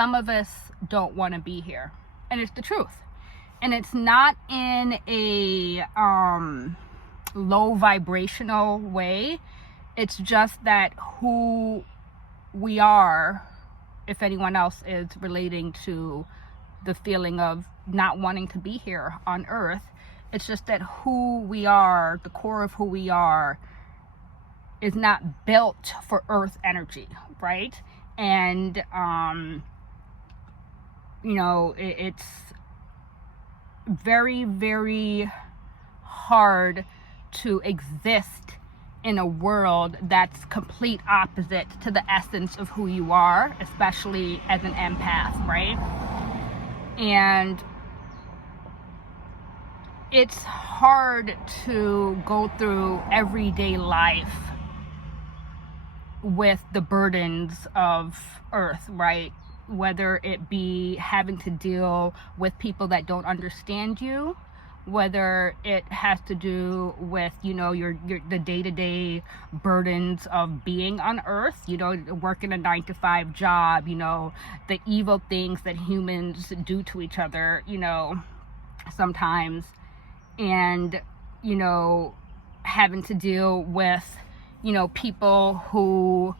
some of us don't want to be here, and it's the truth. And it's not in a low vibrational way. It's just that who we are, if anyone else is relating to the feeling of not wanting to be here on earth, it's just that who we are, the core of who we are, is not built for earth energy, right? And you know, it's very, very hard to exist in a world that's complete opposite to the essence of who you are, especially as an empath, right? And it's hard to go through everyday life with the burdens of earth, right? Whether it be having to deal with people that don't understand you, whether it has to do with, you know, the day-to-day burdens of being on earth, you know, working a 9-to-5 job, you know, the evil things that humans do to each other, you know, sometimes, and, you know, having to deal with, you know, people who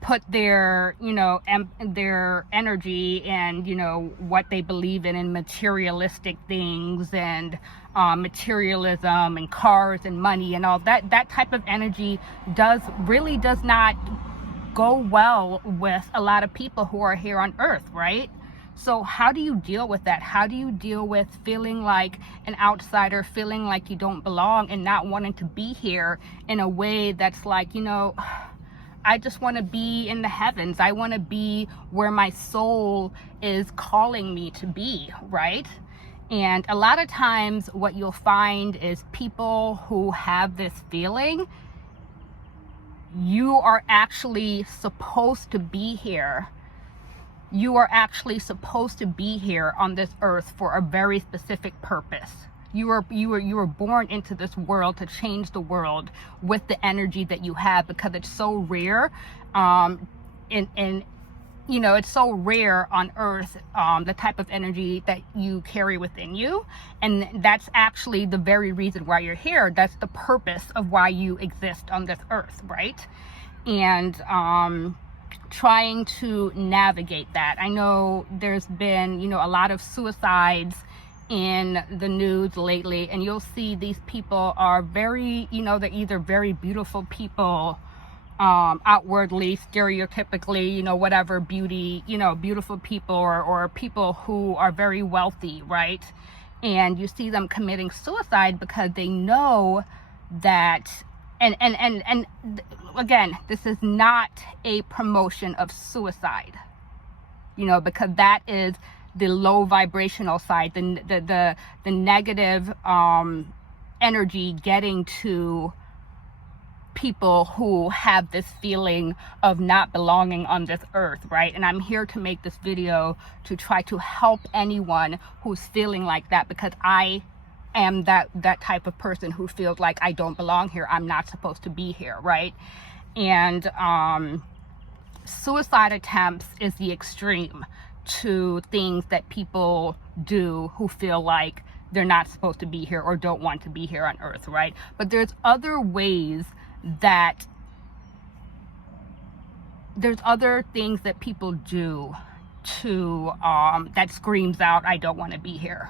put their, you know, their energy and, you know, what they believe in materialistic things and materialism and cars and money and all that. That type of energy really does not go well with a lot of people who are here on earth, right? So how do you deal with that? How do you deal with feeling like an outsider, feeling like you don't belong, and not wanting to be here in a way that's like, you know, I just want to be in the heavens. I want to be where my soul is calling me to be, right? And a lot of times what you'll find is people who have this feeling, you are actually supposed to be here. You are actually supposed to be here on this earth for a very specific purpose. You were born into this world to change the world with the energy that you have, because it's so rare, and you know, it's so rare on earth, the type of energy that you carry within you. And that's actually the very reason why you're here. That's the purpose of why you exist on this earth, right? And trying to navigate that. I know there's been, you know, a lot of suicides in the news lately, and you'll see these people are very, you know, they're either very beautiful people, outwardly, stereotypically, you know, whatever, beauty, you know, beautiful people, or people who are very wealthy, right? And you see them committing suicide because they know that, and again, this is not a promotion of suicide, you know, because that is the low vibrational side, the negative energy getting to people who have this feeling of not belonging on this earth, right? And I'm here to make this video to try to help anyone who's feeling like that, because I am that type of person who feels like I don't belong here. I'm not supposed to be here, right? And suicide attempts is the extreme to things that people do who feel like they're not supposed to be here or don't want to be here on earth, right? But there's other ways that there's other things that people do to that screams out, I don't want to be here.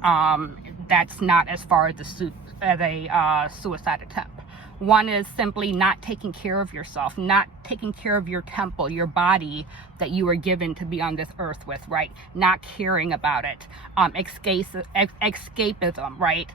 That's not as far as a suicide attempt. One is simply not taking care of yourself, not taking care of your temple, your body that you were given to be on this earth with, right? Not caring about it. Escapism, right?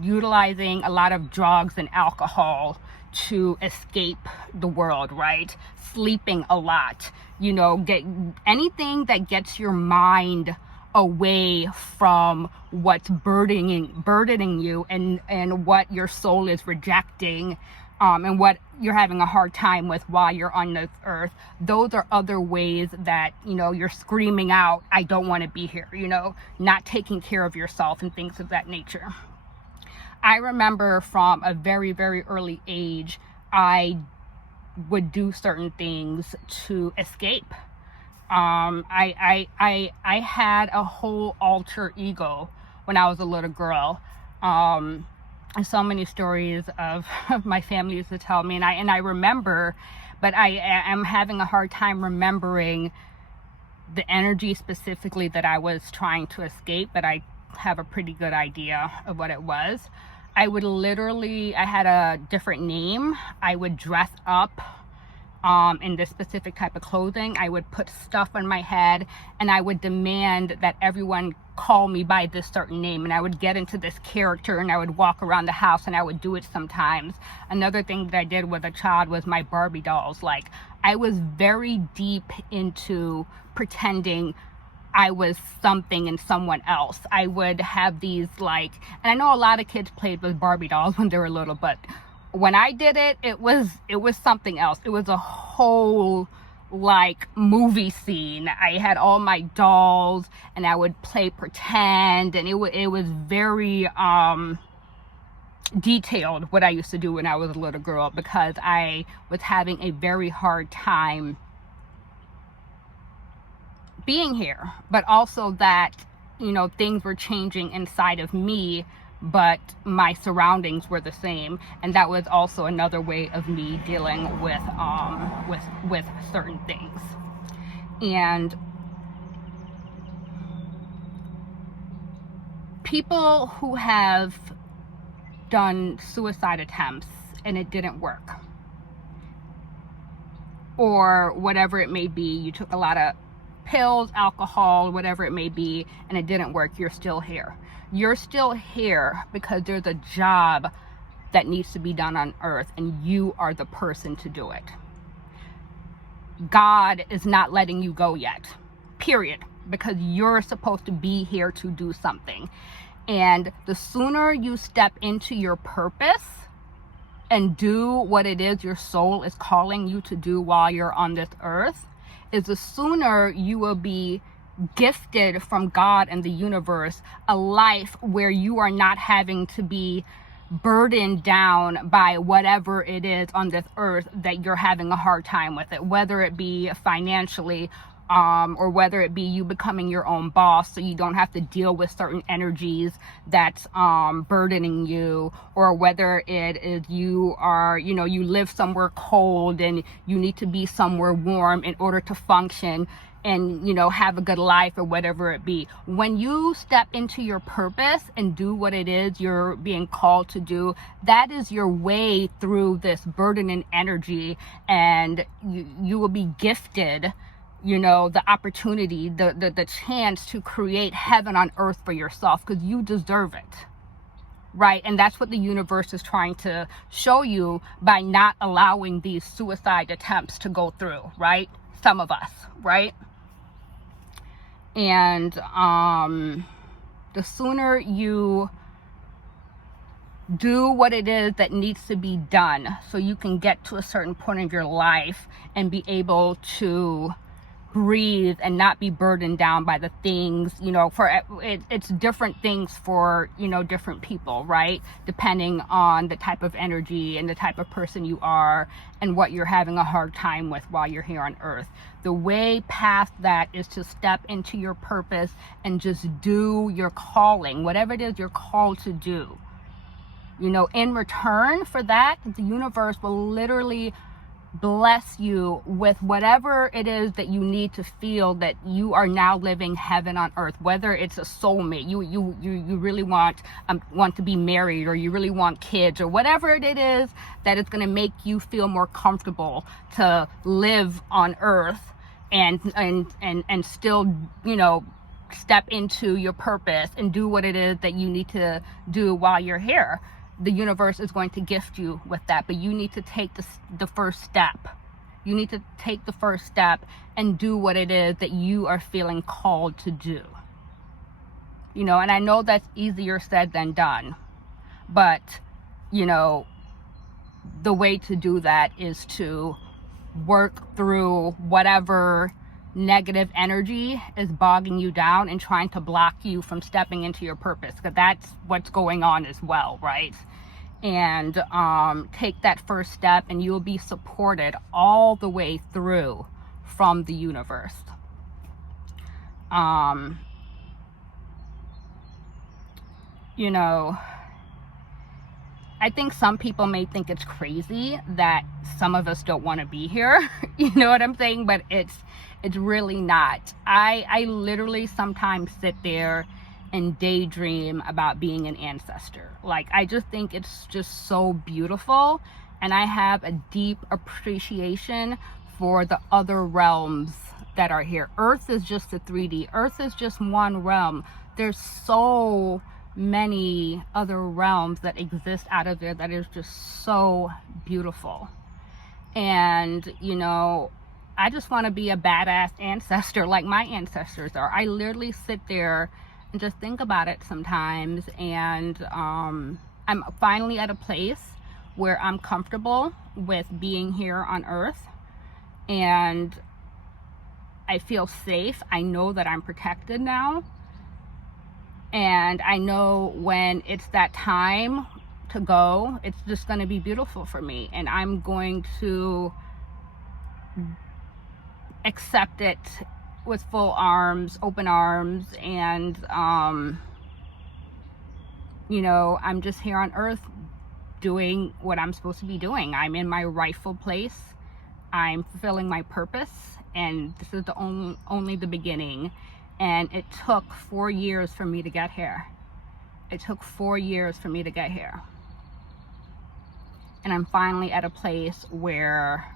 Utilizing a lot of drugs and alcohol to escape the world, right? Sleeping a lot, you know, get anything that gets your mind away from what's burdening you and what your soul is rejecting, and what you're having a hard time with while you're on this earth. Those are other ways that, you know, you're screaming out, I don't want to be here, you know, not taking care of yourself and things of that nature. I remember from a very, very early age, I would do certain things to escape, I had a whole alter ego when I was a little girl. So many stories of my family used to tell me, and I remember, but I am having a hard time remembering the energy specifically that I was trying to escape, but I have a pretty good idea of what it was. I had a different name. I would dress up in this specific type of clothing. I would put stuff on my head, and I would demand that everyone call me by this certain name, and I would get into this character, and I would walk around the house, and I would do it sometimes. Another thing that I did with a child was my Barbie dolls. Like, I was very deep into pretending I was something and someone else. I would have these, like, and I know a lot of kids played with Barbie dolls when they were little, but when I did it, it was something else. It was a whole, like, movie scene. I had all my dolls, and I would play pretend, and it was very detailed what I used to do when I was a little girl, because I was having a very hard time being here, but also that, you know, things were changing inside of me, but my surroundings were the same, and that was also another way of me dealing with certain things. And people who have done suicide attempts and it didn't work, or whatever it may be, you took a lot of pills, alcohol, whatever it may be, and it didn't work, you're still here. You're still here because there's a job that needs to be done on earth, and you are the person to do it. God is not letting you go yet, period, because you're supposed to be here to do something. And the sooner you step into your purpose and do what it is your soul is calling you to do while you're on this earth, is the sooner you will be gifted from God and the universe a life where you are not having to be burdened down by whatever it is on this earth that you're having a hard time with it, whether it be financially, or whether it be you becoming your own boss so you don't have to deal with certain energies that's burdening you, or whether it is you are, you know, you live somewhere cold and you need to be somewhere warm in order to function and, you know, have a good life, or whatever it be. When you step into your purpose and do what it is you're being called to do, that is your way through this burdening energy, and you will be gifted, you know, the opportunity, the chance to create heaven on earth for yourself, because you deserve it, right? And that's what the universe is trying to show you by not allowing these suicide attempts to go through, right? Some of us, right? And the sooner you do what it is that needs to be done so you can get to a certain point in your life and be able to breathe and not be burdened down by the things, you know, it's different things for, you know, different people, right? Depending on the type of energy and the type of person you are and what you're having a hard time with while you're here on earth. The way past that is to step into your purpose and just do your calling, whatever it is you're called to do. You know, in return for that, the universe will literally bless you with whatever it is that you need to feel that you are now living heaven on earth. Whether it's a soulmate, you really want to be married, or you really want kids, or whatever it is that is going to make you feel more comfortable to live on earth and still, you know, step into your purpose and do what it is that you need to do while you're here. The universe is going to gift you with that, but you need to take the first step. You need to take the first step and do what it is that you are feeling called to do. You know, and I know that's easier said than done, but, you know, the way to do that is to work through whatever negative energy is bogging you down and trying to block you from stepping into your purpose, because that's what's going on as well, right? And take that first step, and you'll be supported all the way through from the universe. You know, I think some people may think it's crazy that some of us don't want to be here. You know what I'm saying? But it's really not. I literally sometimes sit there and daydream about being an ancestor. Like, I just think it's just so beautiful, and I have a deep appreciation for the other realms that are here. Earth is just a 3D. Earth is just one realm. There's so many other realms that exist out of there that is just so beautiful. And, you know, I just want to be a badass ancestor like my ancestors are. I literally sit there and just think about it sometimes, and I'm finally at a place where I'm comfortable with being here on Earth, and I feel safe. I know that I'm protected now, and I know when it's that time to go, it's just going to be beautiful for me, and I'm going to accept it with full arms, open arms. And you know, I'm just here on Earth doing what I'm supposed to be doing. I'm in my rightful place. I'm fulfilling my purpose, and this is the only the beginning. And it took 4 years for me to get here. It took 4 years for me to get here. And I'm finally at a place where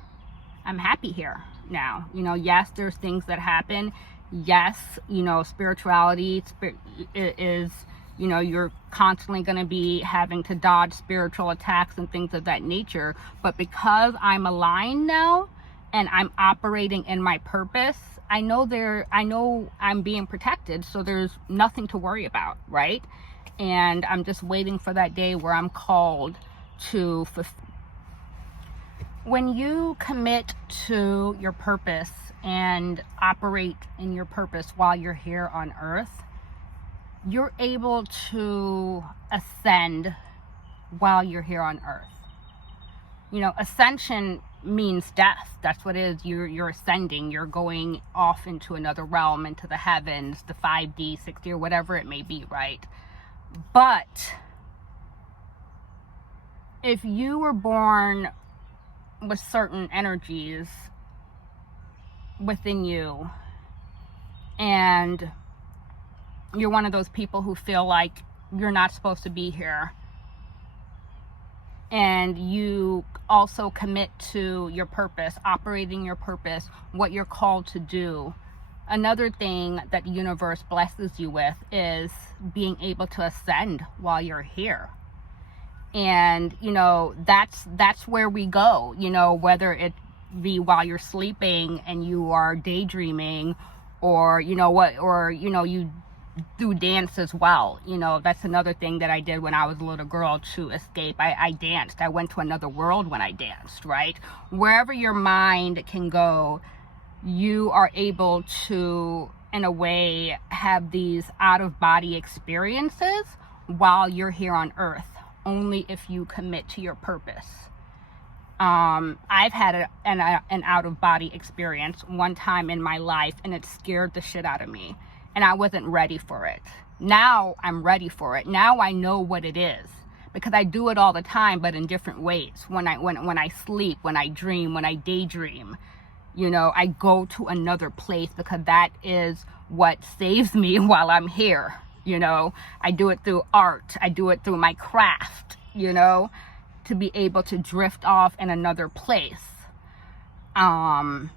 I'm happy here now. You know, yes, there's things that happen. Yes, you know, spirituality is, you know, you're constantly going to be having to dodge spiritual attacks and things of that nature. But because I'm aligned now and I'm operating in my purpose, I know I'm being protected, so there's nothing to worry about, right? And I'm just waiting for that day where I'm called to fulfill. When you commit to your purpose and operate in your purpose while you're here on Earth, you're able to ascend while you're here on Earth. You know, ascension means death. That's what it is. You're ascending. You're going off into another realm, into the heavens, the 5D, 6D, or whatever it may be, right? But if you were born with certain energies within you, and you're one of those people who feel like you're not supposed to be here, and you also commit to your purpose, operating your purpose, what you're called to do, another thing that the universe blesses you with is being able to ascend while you're here. And, you know, that's where we go, you know, whether it be while you're sleeping and you are daydreaming, or, you know, you do dance as well. You know, that's another thing that I did when I was a little girl to escape. I danced. I went to another world when I danced, right? Wherever your mind can go, you are able to, in a way, have these out-of-body experiences while you're here on Earth, only if you commit to your purpose. I've had an out-of-body experience one time in my life, and it scared the shit out of me, and I wasn't ready for it. Now I'm ready for it. Now I know what it is, because I do it all the time, but in different ways. When I sleep, when I dream, when I daydream, you know, I go to another place, because that is what saves me while I'm here. You know, I do it through art. I do it through my craft, you know, to be able to drift off in another place. And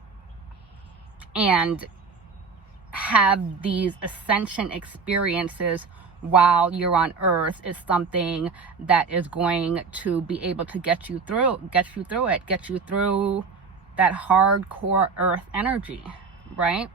have these ascension experiences while you're on Earth is something that is going to be able to get you through that hardcore Earth energy, right?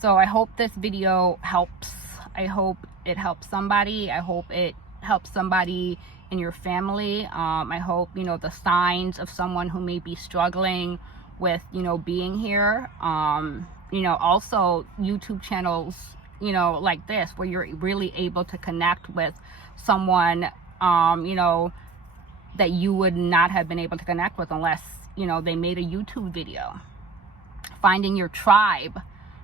So I hope this video helps. I hope it helps somebody. I hope it helps somebody in your family. I hope, you know, the signs of someone who may be struggling with, you know, being here. You know, also YouTube channels, you know, like this, where you're really able to connect with someone, you know, that you would not have been able to connect with unless, you know, they made a YouTube video. Finding your tribe,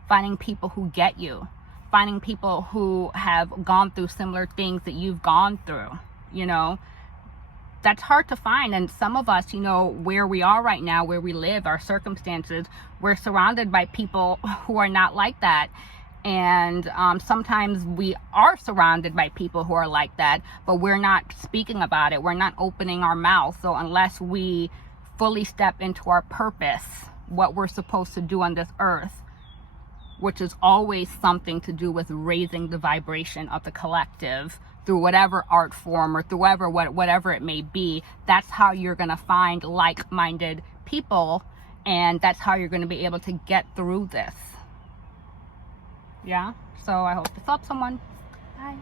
finding people who get you, finding people who have gone through similar things that you've gone through. You know, that's hard to find. And some of us, you know, where we are right now, where we live, our circumstances, we're surrounded by people who are not like that. And sometimes we are surrounded by people who are like that, but we're not speaking about it. We're not opening our mouth. So unless we fully step into our purpose, what we're supposed to do on this earth, which is always something to do with raising the vibration of the collective through whatever art form or through whatever it may be, that's how you're going to find like-minded people, and that's how you're going to be able to get through this. Yeah, so I hope this helps someone. Bye.